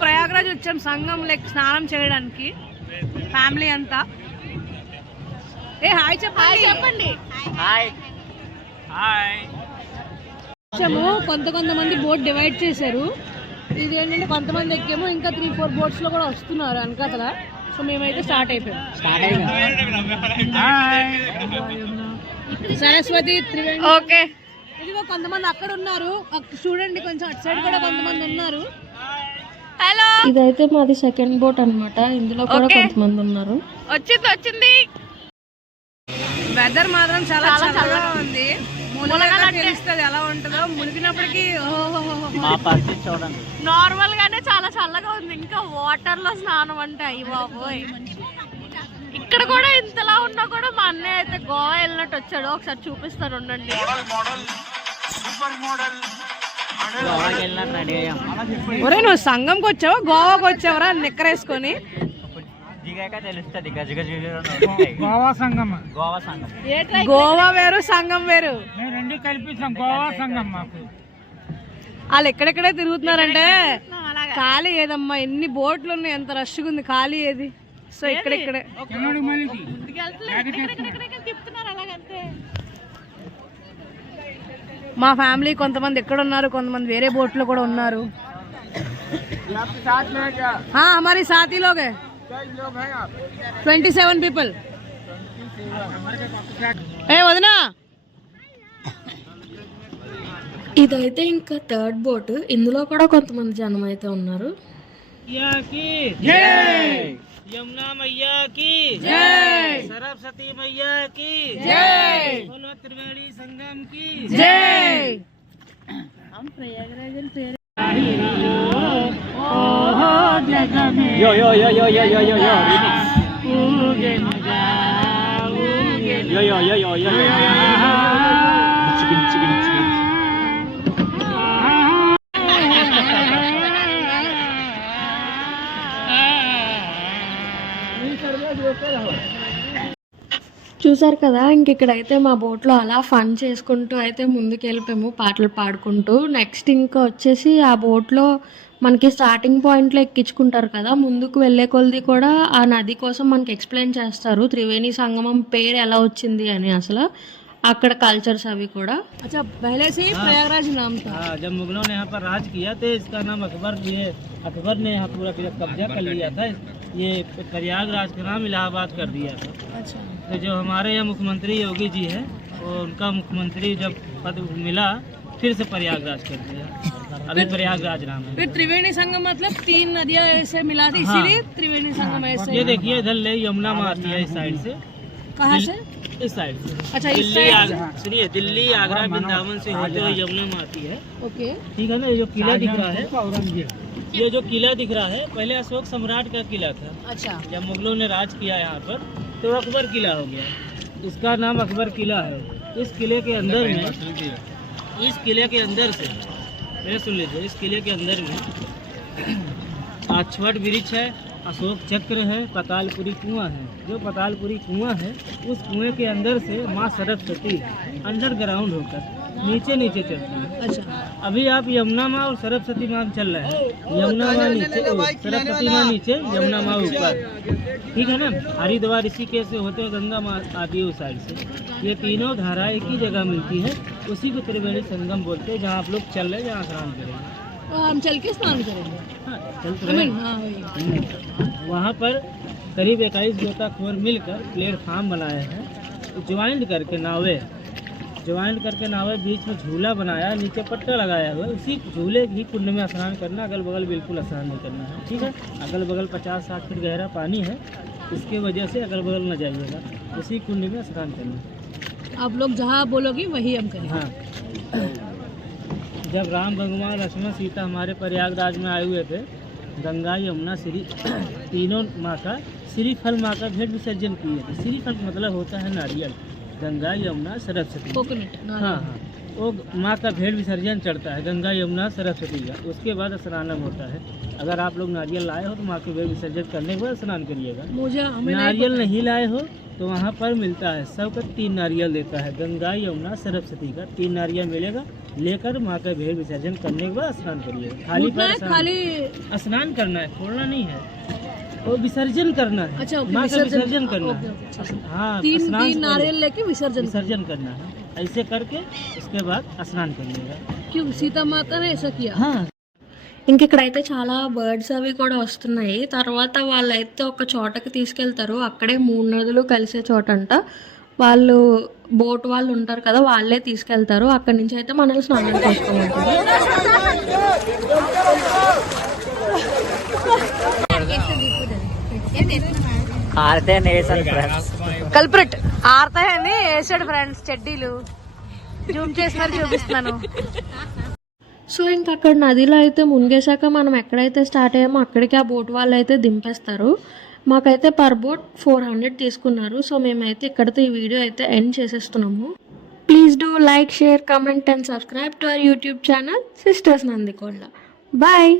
ప్రయాగరాజ్ వచ్చాం సంఘం లైక్ స్నానం చేయడానికి. ఫ్యామిలీ అంతా. ఏ హాయ్ చెప్పండి. చెప్పండి. హాయ్. హాయ్. వచ్చాము. కొంత కొంతమంది బోట్ డివైడ్ చేశారు. ఇది ఏంటంటే కొంతమంది ఎక్కేమో. ఇంకా త్రీ ఫోర్ బోట్స్లో కూడా వస్తున్నారు వెనకాతల. సో మేమైతే స్టార్ట్ అయిపోయాం. సరస్వతి త్రివేణి. ఓకే. ఇదిగో కొంతమంది అక్కడ ఉన్నారు. చూడండి కొంచెం అటు సైడ్ కూడా కొంతమంది ఉన్నారు. హలో ఇదైతే మాది సెకండ్ బోట్ అన్నమాట. ఇందులో కూడా కొంతమంది ఉన్నారు. వచ్చింది వచ్చింది. వెదర్ మాత్రం చాలా చల్లగా ఉంది. తెలుస్తుంది ఎలా ఉంటుందో. మునిగినప్పటికీ చూడండి. నార్మల్ గానే చాలా చల్లగా ఉంది. ఇంకా వాటర్లో స్నానం అంటే అయ్యి బాబోయ్. ఇక్కడ కూడా ఇంతలా ఉన్నా కూడా మా అన్నయ్య అయితే గోవా వెళ్ళినట్టు వచ్చాడు. ఒకసారి చూపిస్తాను ఉండండి ఒరే నువ్వు సంఘంకి వచ్చావా? గోవాకి వచ్చావరా నిక్కరేసుకొని. గోవా సంఘం. గోవా వేరు సంఘం వేరు. రెండు కల్పిస్తాం గోవా సంఘం మాకు. వాళ్ళు ఎక్కడెక్కడే తిరుగుతున్నారంటే ఖాళీ ఏదమ్మా ఎన్ని బోట్లు ఉన్నాయి ఎంత రష్గా ఉంది ఖాళీ ఏది? సో ఇక్కడెక్కడే? మా ఫ్యామిలీ కొంతమంది ఎక్కడ ఉన్నారు కొంతమంది వేరే బోట్లో కూడా ఉన్నారు हाँ हमारे साथ ही लोग हैं ट्वेंटी सेवन पीपल ఏ వదినా ఇదైతే ఇంకా థర్డ్ బోట్ ఇందులో కూడా కొంతమంది జనం అయితే ఉన్నారు यमुना मैया की जय सरस्वती मैया की जय बोलो त्रिवेणी संगम की जय हम प्रयागराजन प्रयाग यो यो यो यो यो यो यो यो यो यो यो यो यो यो చూసారు కదా ఇంక ఇక్కడైతే మా బోట్లో అలా ఫన్ చేసుకుంటూ అయితే ముందుకు వెళ్ళిపోయాము పాటలు పాడుకుంటూ నెక్స్ట్ ఇంకా వచ్చేసి ఆ బోట్లో మనకి స్టార్టింగ్ పాయింట్లో ఎక్కించుకుంటారు కదా ముందుకు వెళ్ళే కొలది కూడా ఆ నది కోసం మనకి ఎక్స్ప్లెయిన్ చేస్తారు త్రివేణి సంగమం పేరు ఎలా వచ్చింది అని అసలు అక్కడ కల్చర్స్ అవి కూడా अच्छा पहले से ही प्रयागराज नाम था हाँ जब मुगलों ने यहाँ पर राज किया तो इसका नाम अकबर ये अकबर ने यहाँ पूरा फिर कब्जा कर लिया था ये प्रयागराज का नाम इलाहाबाद कर दिया था। अच्छा। तो जो हमारे यहाँ मुख्यमंत्री योगी जी है वो उनका मुख्यमंत्री जब पद मिला फिर से प्रयागराज कर दिया। अभी प्रयागराज नाम है। फिर त्रिवेणी संगम मतलब तीन नदियाँ ऐसे मिला थी इसीलिए त्रिवेणी संगम ऐसे ये देखिए इधर ले यमुना में आती है इस साइड से। कहाँ से? इस साइड से। अच्छा इस दिल्ली आगरा सुनिए दिल्ली आगरा वृंदावन से होते हुए यमुना में आती है। ओके। ठीक है ना ये जो किला दिख रहा है। ये जो किला दिख रहा है पहले अशोक सम्राट का किला था। अच्छा। जब मुगलों ने राज किया यहाँ पर तो अकबर किला हो गया। इसका नाम अकबर किला है। इस किले के अंदर में इस किले के अंदर से मेरे सुन लीजिए इस किले के अंदर में आछवट वृक्ष है अशोक चक्र है पतालपुरी कुआँ है। जो पतालपुरी कुआँ है उस कुएँ के अंदर से माँ सरस्वती अंडरग्राउंड होकर नीचे नीचे चलती है अच्छा। अभी आप यमुना माँ और सरस्वती माँ चल रहे हैं। यमुना माँ नीचे सरस्वती माँ नीचे यमुना माँ ऊपर। ठीक है ना? हरिद्वार इसी के से होते हुए गंगा माँ आती है उस साइड से। ये तीनों धाराएँ एक ही जगह मिलती है। उसी को त्रिवेणी संगम बोलते हैं जहाँ आप लोग चल रहे हैं जहाँ स्नान करेंगे। तो हम चल के स्नान करेंगे। हाँ, चल तो हैं। हाँ वही। वहाँ पर करीब इक्कीस गोताखोर मिलकर प्लेटफार्म बनाए हैं। ज्वाइंट करके नावे ज्वाइंट करके नावे बीच में झूला बनाया नीचे पट्टा लगाया हुआ है। उसी झूले ही कुंड में स्नान करना अगल बगल बिल्कुल स्नान नहीं करना है ठीक है? अगल बगल पचास साठ फीट गहरा पानी है इसके वजह से अगल बगल न जाइएगा उसी कुंड में स्नान करना आप लोग जहाँ बोलोगे वही हम करेंगे। हाँ। जब राम भगवान लक्ष्मण सीता हमारे प्रयागराज में आए हुए थे गंगा यमुना श्री तीनों माँ का श्रीफल माँ का भेंट विसर्जन किए थे। श्रीफल का मतलब होता है नारियल। गंगा यमुना सरस्वती। कोकोनट हाँ हाँ। वो माँ का भेड़ विसर्जन चढ़ता है गंगा यमुना सरस्वती का। उसके बाद स्नानम होता है। अगर आप लोग नारियल लाए हो तो माँ के भेड़ विसर्जन करने के बाद स्नान करिएगा। मुझे नारियल नहीं लाए हो तो वहाँ पर मिलता है सबका तीन नारियल देता है गंगा यमुना सरस्वती का। तीन नारियल मिलेगा लेकर माँ का भेड़ विसर्जन करने के बाद स्नान करिएगा। खाली मुतना स्नान- खाली स्नान करना है छोड़ना नहीं है। वो विसर्जन करना है अच्छा ओके माँ का विसर्जन विसर्जन करना ओके, है ओके, अच्छा। हाँ तीन स्नान तीन से पहले नारियल लेके विसर्जन विसर्जन करना है ऐसे करके उसके बाद स्नान करिएगा क्यों सीता माता ने ऐसा किया हाँ ఇంక ఇక్కడైతే చాలా బర్డ్స్ అవి కూడా వస్తున్నాయి తర్వాత వాళ్ళైతే ఒక చోటకి తీసుకెళ్తారు అక్కడే మూడు నదులు కలిసే చోట అంట వాళ్ళు బోట్ వాళ్ళు ఉంటారు కదా వాళ్ళే తీసుకెళ్తారు అక్కడి నుంచి అయితే మనల్ని స్నానం చేసుకోమంటారు కల్ప్రిట్. ఆడతాయని వేసాడు ఫ్రెండ్స్ చెడ్డీలు. జూమ్ చేసి మరి చూపిస్తున్నాను. సో ఇంక అక్కడ నదిలో అయితే మునిగేశాక మనం ఎక్కడైతే స్టార్ట్ అయ్యామో అక్కడికి ఆ బోట్ వాళ్ళు అయితే దింపేస్తారు. మాకైతే పర్ బోట్ ఫోర్ హండ్రెడ్ తీసుకున్నారు. సో మేమైతే ఇక్కడితో ఈ వీడియో అయితే end చేసేస్తున్నాము. Please do like share comment and subscribe to our YouTube channel sisters Nandikonda. Bye!